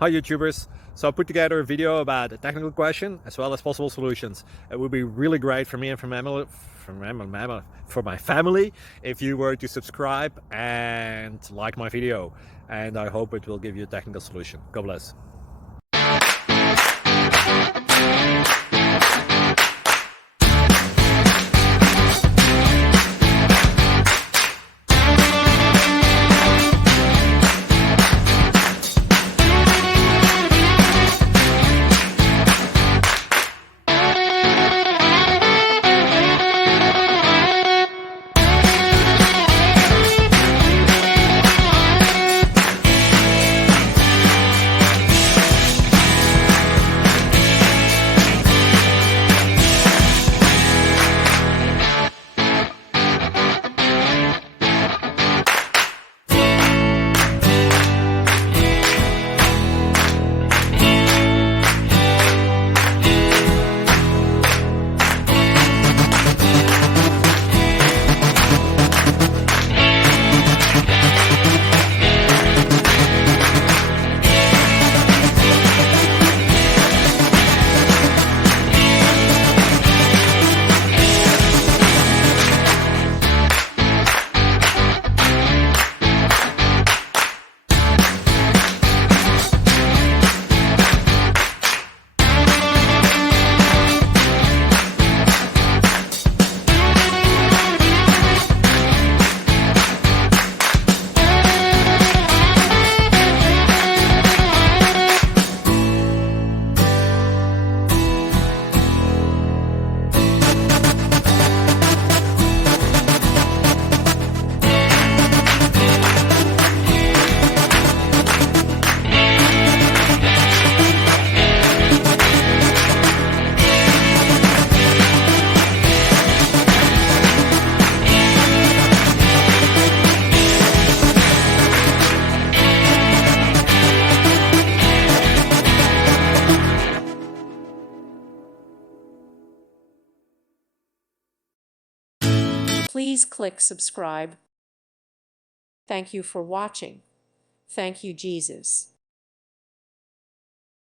Hi YouTubers! So I put together a video about a technical question as well as possible solutions. It would be really great for me and for my family if you were to subscribe and like my video, and I hope it will give you a technical solution. God bless. Please click subscribe. Thank you for watching. Thank you, Jesus.